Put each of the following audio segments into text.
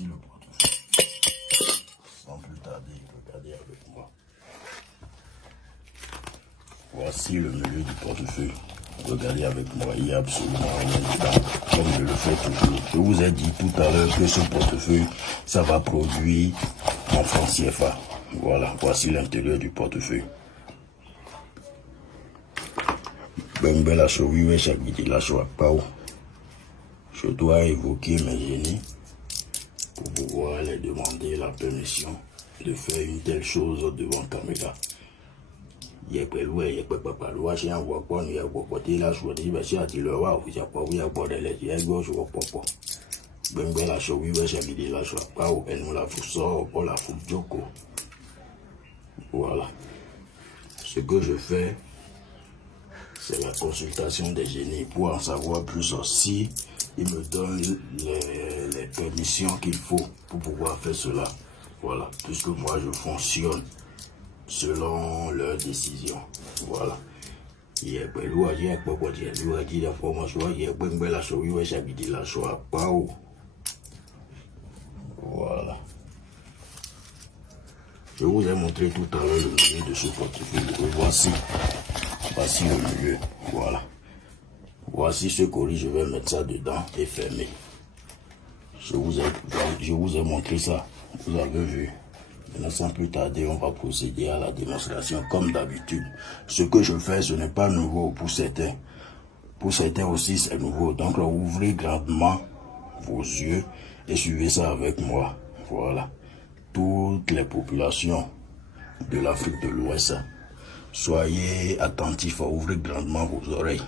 Voici le portefeuille. Sans plus tarder, regardez avec moi. Voici le milieu du portefeuille. Regardez avec moi, il n'y a absolument rien dedans, comme je le fais toujours. Je vous ai dit tout à l'heure que ce portefeuille, ça va produire en francs CFA. Voilà, voici l'intérieur du portefeuille. Je dois évoquer mes génies pour pouvoir les demander la permission de faire une telle chose devant caméra. Il peut louer, il peut pas louer, j'ai un wapon, il y a wapoté la choisi, mais si à dit le wa, vous avez pas, vous avez pas de l'aide, il y a gauche ou popo. Ben la chose, oui, j'ai mis la chose, pas ou elle nous la fout sort, pour la fout joko. Voilà. Ce que je fais, c'est la consultation des génies pour en savoir plus aussi. Ils me donnent les permissions qu'il faut pour pouvoir faire cela. Voilà, puisque moi je fonctionne selon leurs décisions. Voilà. Voilà. Je vous ai montré tout à l'heure le milieu de ce portefeuille. Voici le milieu. Voilà. Voici ce colis, je vais mettre ça dedans et fermer. Je vous ai montré ça. Vous avez vu. Maintenant, sans plus tarder, on va procéder à la démonstration comme d'habitude. Ce que je fais, ce n'est pas nouveau pour certains. Pour certains aussi, c'est nouveau. Donc, ouvrez grandement vos yeux et suivez ça avec moi. Voilà. Toutes les populations de l'Afrique de l'Ouest, soyez attentifs à ouvrir grandement vos oreilles.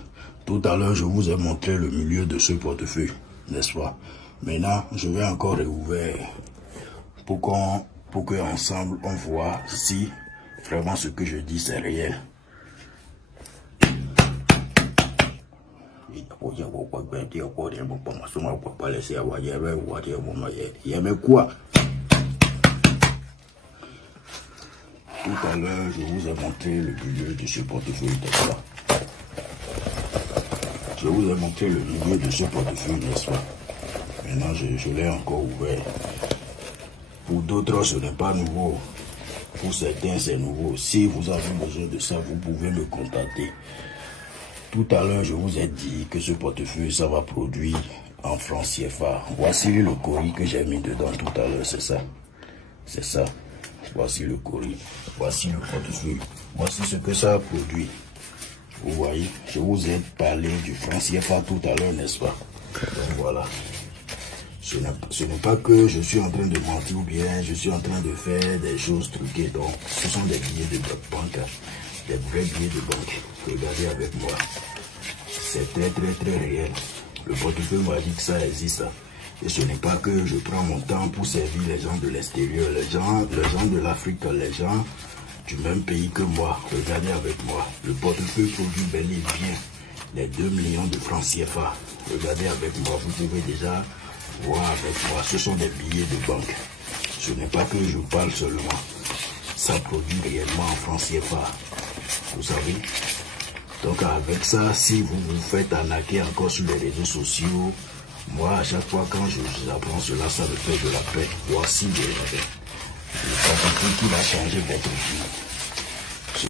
Tout à l'heure, je vous ai montré le milieu de ce portefeuille, n'est-ce pas? Maintenant, je vais encore réouvrir pour qu'ensemble, on voit si vraiment ce que je dis, c'est réel. Tout à l'heure, je vous ai montré le milieu de ce portefeuille, n'est-ce pas? Je vous ai montré le milieu de ce portefeuille, n'est-ce pas? Maintenant, je l'ai encore ouvert. Pour d'autres, ce n'est pas nouveau. Pour certains, c'est nouveau. Si vous avez besoin de ça, vous pouvez me contacter. Tout à l'heure, je vous ai dit que ce portefeuille, ça va produire en francs CFA. Voici le colis que j'ai mis dedans tout à l'heure, c'est ça. C'est ça. Voici le colis. Voici le portefeuille. Voici ce que ça a produit. Vous voyez, je vous ai parlé du franc CFA tout à l'heure, n'est-ce pas? Donc voilà. Ce n'est pas que je suis en train de mentir ou bien je suis en train de faire des choses truquées. Donc, ce sont des billets de banque, des vrais billets de banque. Regardez avec moi. C'est très réel. Le portefeuille m'a dit que ça existe. Et ce n'est pas que je prends mon temps pour servir les gens de l'extérieur, les gens de l'Afrique, les gens du même pays que moi. Regardez avec moi. Le portefeuille produit bel et bien les 2 millions de francs CFA. Regardez avec moi. Vous pouvez déjà voir avec moi. Ce sont des billets de banque. Ce n'est pas que je parle seulement. Ça produit réellement en francs CFA. Vous savez. Donc avec ça, si vous vous faites arnaquer encore sur les réseaux sociaux, moi à chaque fois quand je apprends cela, ça me fait de la peine. Voici le portefeuille qui va changer votre vie.